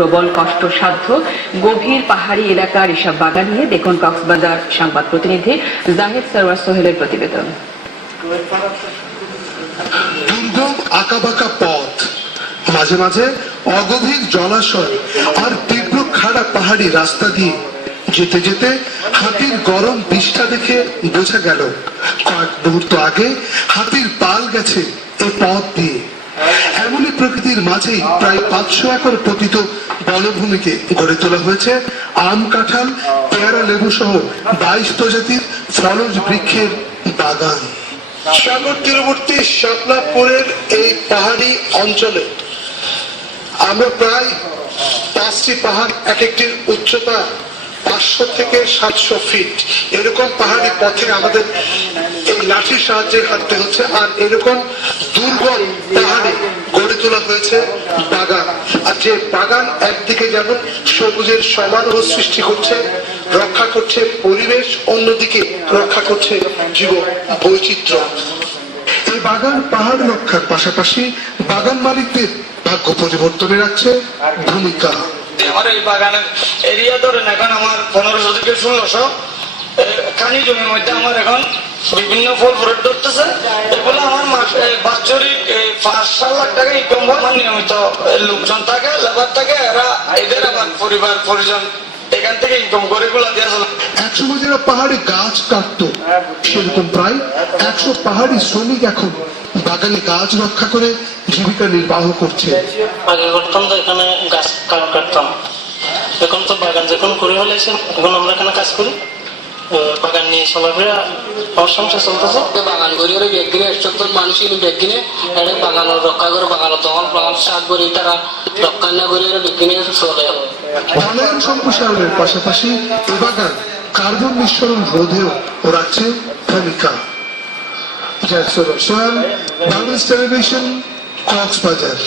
প্রবল কষ্টসাধ্য গভীর পাহাড়ি এলাকার এসব বাগান নিয়ে দেখুন কক্সবাজার সংবাদ প্রতিনিধি জাহিদ সরওয়ার সোহেলের প্রতিবেদন। দুর্গম আঁকাবাঁকা পথ, মাঝে মাঝে অগভীর জলাশয় আর তীব্র খাড়া পাহাড়ি রাস্তা দিয়ে যেতে যেতে হাতির গরম বিষ্ঠা দেখে বোঝা গেল কয়েক মুহূর্ত আগে হাতির পাল গেছে এই পথ দিয়ে। এমনই প্রকৃতির মাঝেই প্রায় 500 একর পতিত বনভূমিকে গড়ে তোলা হয়েছে আম, কাঁঠাল, পেয়ারা, লেবু সহ 22 প্রজাতির ফলজ বৃক্ষের বাগান। সাগর তীরবর্তী শাপলাপুরের এই পাহাড়ি অঞ্চলে আমরা প্রায় 5টি পাহাড়, এক একটির উচ্চতা 500 থেকে 700 ফিট, এরকম পাহাড়ি পথে আমাদের এই লাঠির সাহায্যে হাঁটতে হচ্ছে। আর এরকম দুর্গম পাহাড়ে গড়ে তোলা হয়েছে বাগান। আর যে বাগান একদিকে যেমন সবুজের সমারোহ সৃষ্টি করছে, রক্ষা করছে পরিবেশ, অন্যদিকে রক্ষা করছে জীব বৈচিত্র্য। এই বাগান পাহাড় রক্ষার পাশাপাশি বাগান মালিকদের ভাগ্য পরিবর্তনে রাখছে ভূমিকা। আমার এই বাগানের এরিয়া ধরেন এখন আমার 1500 থেকে 1600 খানি জমির মধ্যে আমার এখন বিভিন্ন ফল ফ্রুট ধরতেছে। এগুলো আমার বাৎসরিক 5-7 লাখ টাকা ইনকাম হয়। আমার নিয়মিত লোকজন থাকে, লেবার থাকে, এরা এদের আবার পরিবার পরিজন এখান থেকে ইনকাম করে এগুলো দিয়ে চলে। একসময় যারা পাহাড়ে গাছ কাটতো, সেরকম প্রায় 100 পাহাড়ি শ্রমিক এখন বাগানে গাছ রক্ষা করে জীবিকা নির্বাহ করছে। আগে করতাম তো এখানে গাছ কাটতাম, এখন তো বাগান যখন করে ফেলেছে এখন আমরা এখানে কাজ করি, বাগান নিয়ে চলাফেরা আমার সংসার চলতেছে। বাগান করি বেগিনে একশো মানুষ বেগিনে বাগান রক্ষা করে বাগান তখন বাগান সাত করি তারা রক্ষা না করে বেগিনে চলে। বনায়ন সম্প্রসারণের পাশাপাশি এ বাগান কার্বন নিঃসরণ রোধেও রাখছে ভূমিকা। বাংলাদেশ টেলিভিশন, কক্সবাজার।